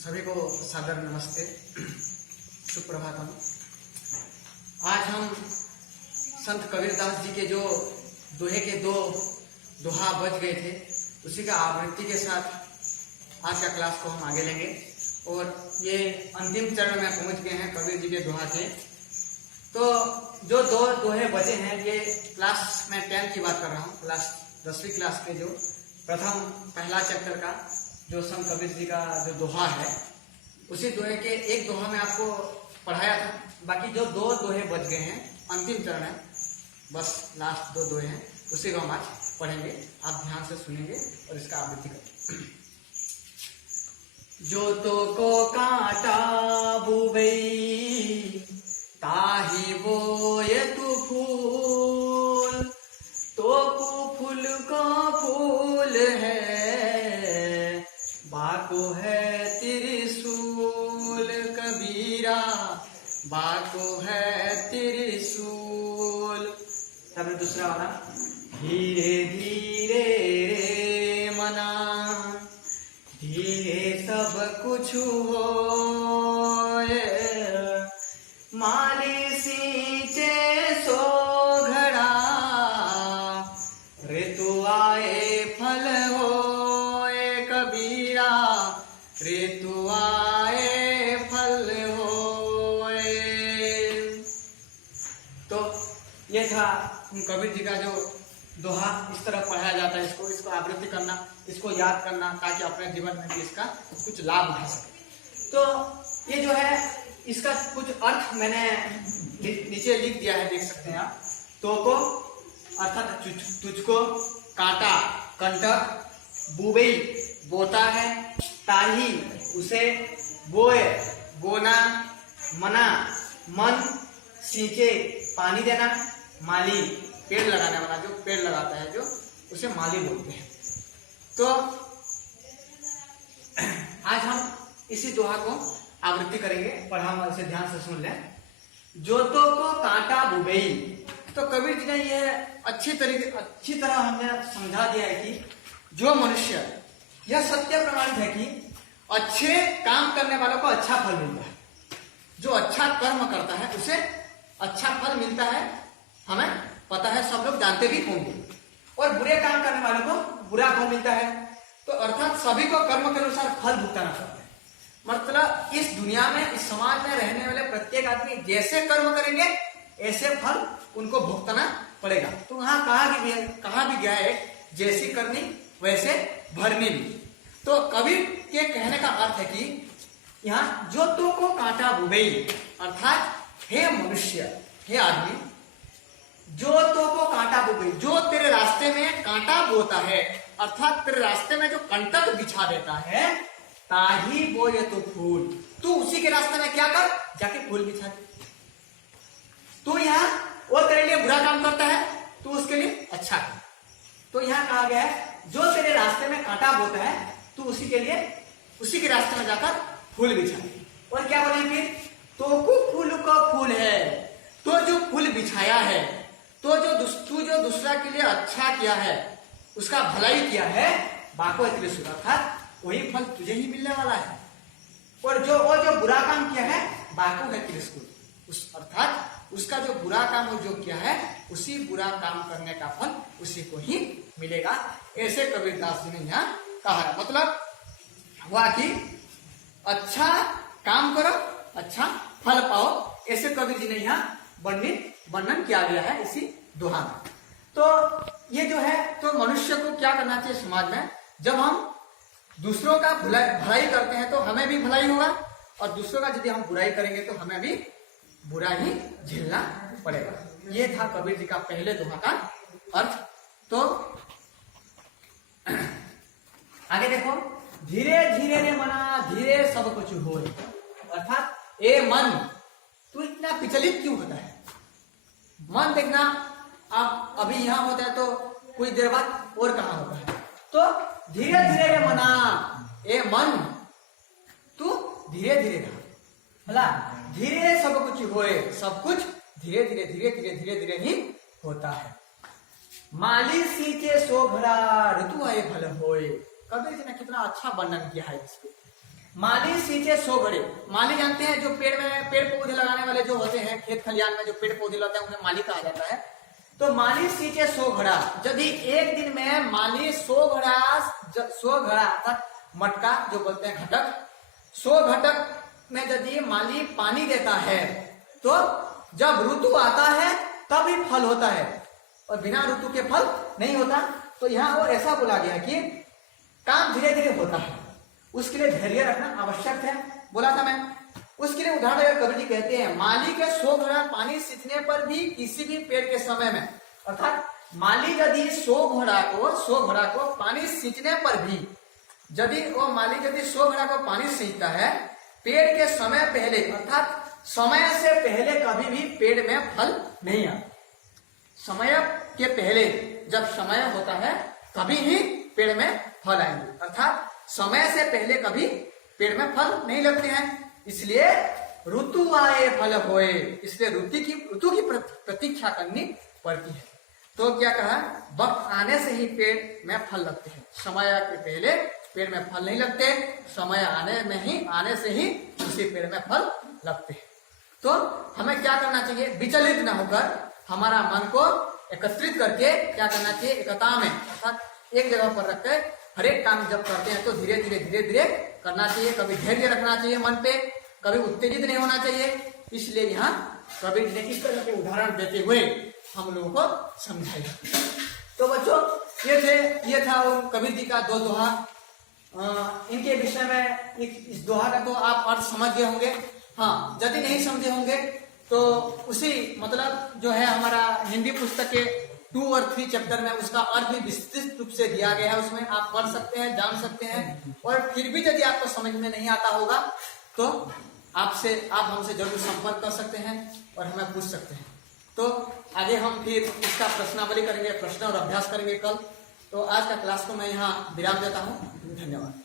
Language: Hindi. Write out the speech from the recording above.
सभी को सादर नमस्ते, सुप्रभातम। आज हम संत कबीरदास जी के जो दोहे के दो दोहा बच गए थे, उसी का आवृत्ति के साथ आज का क्लास को हम आगे लेंगे। और ये अंतिम चरण में पहुंच गए हैं कबीर जी के दोहा के। तो जो दो दोहे बचे हैं, ये क्लास में 10 की बात कर रहा हूँ, क्लास 10वीं क्लास के जो पहला चैप्टर का जो संत कबीर जी का जो दोहा है, उसी दोहे के एक दोहा में आपको पढ़ाया था। बाकी जो दो दोहे बच गए हैं, अंतिम चरण है, बस लास्ट दो दोहे हैं, उसी को हम आज पढ़ेंगे। आप ध्यान से सुनेंगे और इसका आवृत्ति करेंगे। जो तो को कांटा बुबई ताही बोए तू फूल, तो फूल को फूल है, बाको है त्रिशूल कबीरा, बाको है त्रिशूल। तब दूसरा वाला, धीरे धीरे रे मना, धीरे सब कुछ होए, माली सींचे सो घड़ा, ऋतु आए फल होए कबीरा, ऋतु आए फल होए। तो ये था कबीर जी का जो दोहा। इस तरह पढ़ाया जाता है, इसको आवृत्ति करना, इसको याद करना, ताकि अपने जीवन में भी इसका कुछ लाभ उठा सके। तो ये जो है, इसका कुछ अर्थ मैंने नीचे लिख दिया है, देख सकते हैं आप। तो को अर्थात तुझको, कांटा कंटक, बुबई बोता है, ताही उसे, बोए बोना, मना मन, सींचे पानी देना, माली पेड़ लगाने वाला, जो पेड़ लगाता है जो, उसे माली बोलते हैं। तो आज हम इसी दोहा को आवृत्ति करेंगे, पढ़ा इसे ध्यान से सुन लें। जोतो को कांटा बुबई। तो कबीर जी ने यह अच्छी तरह हमने समझा दिया है कि जो मनुष्य, यह सत्य प्रमाणित है कि अच्छे काम करने वालों को अच्छा फल मिलता है। जो अच्छा कर्म करता है उसे अच्छा फल मिलता है, हमें पता है, सब लोग जानते भी होंगे। और बुरे काम करने वालों को बुरा फल मिलता है। तो अर्थात सभी को कर्म के अनुसार फल भुगताना पड़ता है। मतलब इस दुनिया में, इस समाज में रहने वाले प्रत्येक आदमी जैसे कर्म करेंगे, ऐसे फल उनको भुगतना पड़ेगा। तो वहां कहा भी गया है, जैसी करनी वैसे भरनी भी। तो कबीर के कहने का अर्थ है कि यहाँ जो तो को कांटा बुबई, अर्थात हे मनुष्य, हे आदमी, जो तो को कांटा बुबई, जो तेरे रास्ते में कांटा बोता है, अर्थात तेरे रास्ते में जो कंटक बिछा देता है, ताही बोए तो फूल, तू उसी के रास्ते में क्या कर, जाके फूल बिछा दे। तो यहाँ वो तेरे लिए बुरा काम करता है, तू उसके लिए अच्छा कर। तो यहाँ कहा गया है, जो तेरे रास्ते में कांटा बोता है, तू उसी के रास्ते में जाकर फूल बिछा दे। और क्या बोले फिर, तो फूल का फूल है, तो जो फूल बिछाया है, तो तू जो दूसरा के लिए अच्छा किया है, उसका भलाई किया है, बाको त्रिशूल, अर्थात वही फल तुझे ही मिलने वाला है। और वो जो बुरा काम किया है, बाको है त्रिशूल, अर्थात उसका जो बुरा काम जो किया है, उसी बुरा काम करने का फल उसी को ही मिलेगा। ऐसे कबीरदास जी ने यहाँ कहा है। मतलब हुआ कि अच्छा काम करो, अच्छा फल पाओ, ऐसे कबीर जी ने यहाँ वर्णन किया गया है इसी दोहा में। तो ये जो है, तो मनुष्य को क्या करना चाहिए समाज में, जब हम दूसरों का भलाई करते हैं तो हमें भी भलाई होगा, और दूसरों का यदि हम बुराई करेंगे तो हमें भी बुरा ही झेलना पड़ेगा। ये था कबीर जी का पहले दोहा का अर्थ। तो आगे देखो, धीरे धीरे रे मना, धीरे सब कुछ हो, अर्थात ए मन, तू इतना विचलित क्यों होता है। मन देखना, आप अभी यहाँ होता है तो कुछ देर बाद और कहाँ होता है। तो धीरे धीरे रे मना, ए मन, तू धीरे धीरे रहा, भला धीरे सब कुछ होए, सब कुछ धीरे धीरे धीरे धीरे धीरे धीरे ही होता है। माली सींचे सो घड़ा, ऋतु आए फल होए। कबीर जी ने कितना अच्छा वर्णन किया है इसको। माली सींचे 100 घड़े। माली जानते हैं जो पेड़ पौधे लगाने वाले जो होते हैं, खेत खलियान में जो पेड़ पौधे लगाते हैं उन्हें माली कहा जाता है। तो माली सींचे 100 घड़ा, यदि एक दिन में माली 100 घड़ा अर्थात मटका जो बोलते हैं घटक, 100 घटक में यदि माली पानी देता है तो जब ऋतु आता है तब ही फल होता है और बिना ऋतु के फल नहीं होता। तो यहाँ और ऐसा बोला गया कि काम धीरे धीरे होता है, उसके लिए धैर्य रखना आवश्यक है, बोला था मैं। उसके लिए उदाहरण कबीर जी कहते हैं, माली के 100 घड़ा पानी सींचने पर भी किसी भी पेड़ के समय में, अर्थात माली यदि 100 घड़ा को पानी सींचने पर भी, यदि वो माली यदि 100 घड़ा को पानी सींचता है पेड़ के समय पहले, अर्थात समय से पहले कभी भी पेड़ में फल नहीं आता। समय के पहले जब समय होता है तभी ही पेड़ में फल आएंगे, अर्थात समय से पहले कभी पेड़ में फल नहीं लगते हैं। इसलिए ऋतु आए फल होए, इसलिए ऋतु की प्रतीक्षा करनी पड़ती है। तो क्या कहा, वक्त आने से ही पेड़ में फल लगते हैं, समय के पहले पेड़ में फल नहीं लगते, समय आने से ही उसी पेड़ में फल लगते हैं। तो हमें क्या करना चाहिए, विचलित न होकर हमारा मन को एकत्रित करके क्या करना चाहिए, एकता में अर्थात एक जगह पर रखकर हर एक काम जब करते हैं तो धीरे धीरे करना चाहिए। कभी धैर्य रखना चाहिए मन पे, कभी उत्तेजित नहीं होना चाहिए। इसलिए यहाँ कबीर जी ने इस तरह के उदाहरण देते हुए हम लोगों को समझाया। तो बच्चों ये था कबीर जी का 2 दोहा। इनके विषय में इस दोहा का तो आप अर्थ समझ गए होंगे। हाँ, यदि नहीं समझे होंगे तो उसी मतलब जो है हमारा हिंदी पुस्तक के 2 और 3 चैप्टर में उसका अर्थ भी विस्तृत रूप से दिया गया है, उसमें आप पढ़ सकते हैं, जान सकते हैं। और फिर भी यदि आपको समझ में नहीं आता होगा तो आप हमसे जरूर संपर्क कर सकते हैं और हमें पूछ सकते हैं। तो आगे हम फिर इसका प्रश्नावली करेंगे, प्रश्न और अभ्यास करेंगे कल। तो आज का क्लास को मैं यहाँ विराम देता हूँ। धन्यवाद।